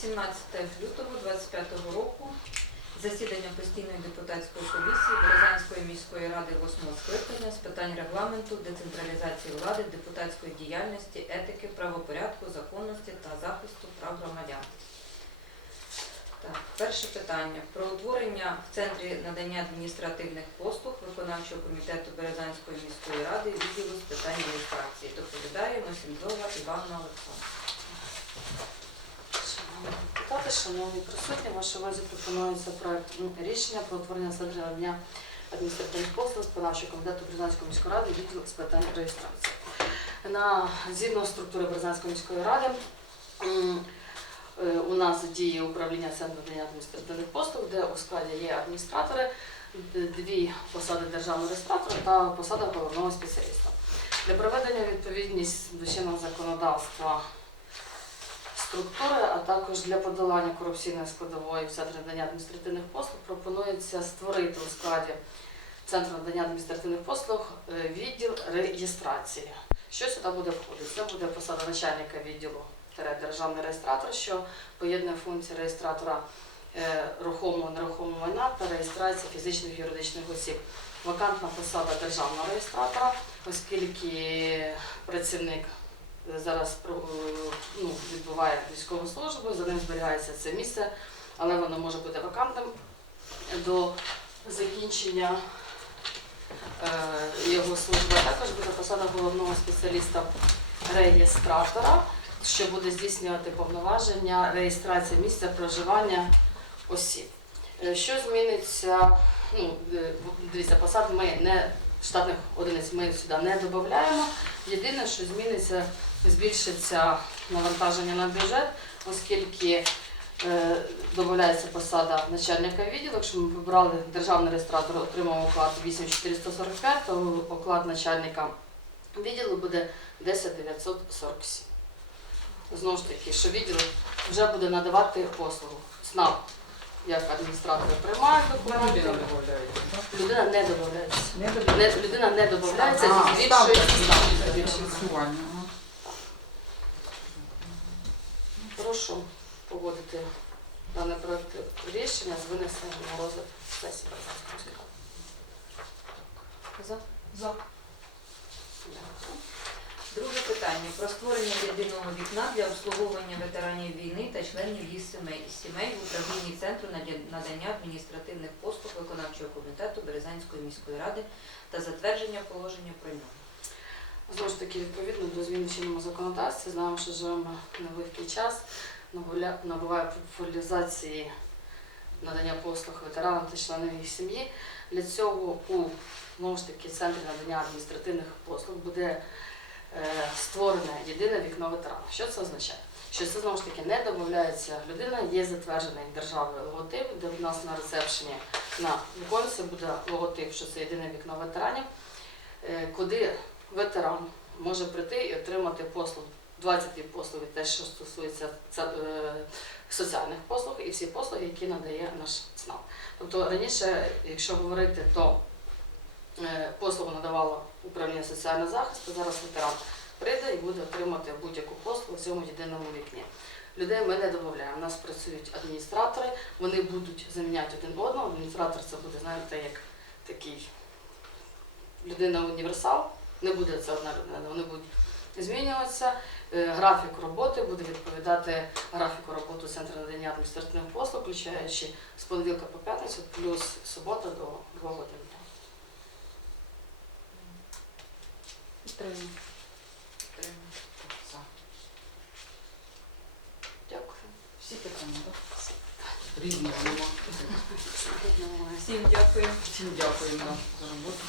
18 лютого 25 року засідання постійної депутатської комісії Березанської міської ради 8 скликання з питань регламенту, децентралізації влади, депутатської діяльності, етики, правопорядку, законності та захисту прав громадян. Так, перше питання про утворення в центрі надання адміністративних послуг виконавчого комітету Березанської міської ради відділу з питань реєстрації. Доповідає Мосіндзова Іванна Олександровна. Шановні присутні, вашій увазі пропонується проект рішення про утворення центру надання адміністративних послуг виконавчого комітету Березанської міської ради відділу з питань реєстрації. На згідно структури Березанської міської ради е, у нас діє управління центру надання адміністративних послуг, де у складі є адміністратори, дві посади державного реєстратора та посада головного спеціаліста. Для проведення відповідність до чинного законодавства структури, а також для подолання корупційної складової в центрі надання адміністративних послуг пропонується створити у складі центру надання адміністративних послуг е, відділ реєстрації. Що сюди буде входити? Це буде посада начальника відділу державний реєстратор, що поєднує функції реєстратора е, рухомого нерухомого майна та реєстрації фізичних юридичних осіб. Вакантна посада державного реєстратора, оскільки працівник зараз ну, відбуває військову службу, за ним зберігається це місце, але воно може бути вакантним до закінчення е, його служби. Також буде посада головного спеціаліста реєстратора, що буде здійснювати повноваження реєстрації місця проживання осіб. Е, Що зміниться? Ну, е, дивіться, посад ми не штатних одиниць ми сюди не додаємо. Єдине, що зміниться, збільшиться навантаження на бюджет, оскільки е, додається посада начальника відділу. Якщо ми вибрали державний реєстратор, отримав оклад 8445, то оклад начальника відділу буде 10947. Знову ж таки, що відділ вже буде надавати послугу. СНАП як адміністратори приймають документи. Людина додається. Людина не додається. Людина не додається, збільшує збільшується, Прошу погодити даний проект рішення з винесенням на розгляд сесії Березанської ради. За. За. Друге питання про створення єдиного вікна для обслуговування ветеранів війни та членів їх сімей, сімей в управлінні центру надання адміністративних послуг виконавчого комітету Березанської міської ради та затвердження положення про нього. Знову ж таки, відповідно до змін чинному законодавстві, знаємо, що живемо нелегкий час, набуває популяризації надання послуг ветеранам та членам їх сім'ї. Для цього у знову ж таки центрі надання адміністративних послуг буде е, створене єдине вікно ветерана. Що це означає? Що це знову ж таки не додається людина, є затверджений державою логотип, де в нас на ресепшені на віконці буде логотип, що це єдине вікно ветеранів, е, куди ветеран може прийти і отримати послуг. 20 послуги, те, що стосується е, соціальних послуг і всі послуги, які надає наш ЦНАП. Тобто раніше, якщо говорити, то е, послугу надавало управління соціального захисту, зараз ветеран прийде і буде отримати будь-яку послугу в цьому єдиному вікні. Людей ми не додаємо. У нас працюють адміністратори, вони будуть заміняти один одного. Адміністратор це буде, знаєте, як такий людина-універсал. Не буде це одна людина, вони будуть змінюватися. Е, Графік роботи буде відповідати графіку роботи Центру надання адміністративних послуг, включаючи з понеділка по п'ятницю, плюс субота до 2 годин. За. Дякую. Всі питання, так? Різні. Всім дякую. Всім дякуємо за роботу.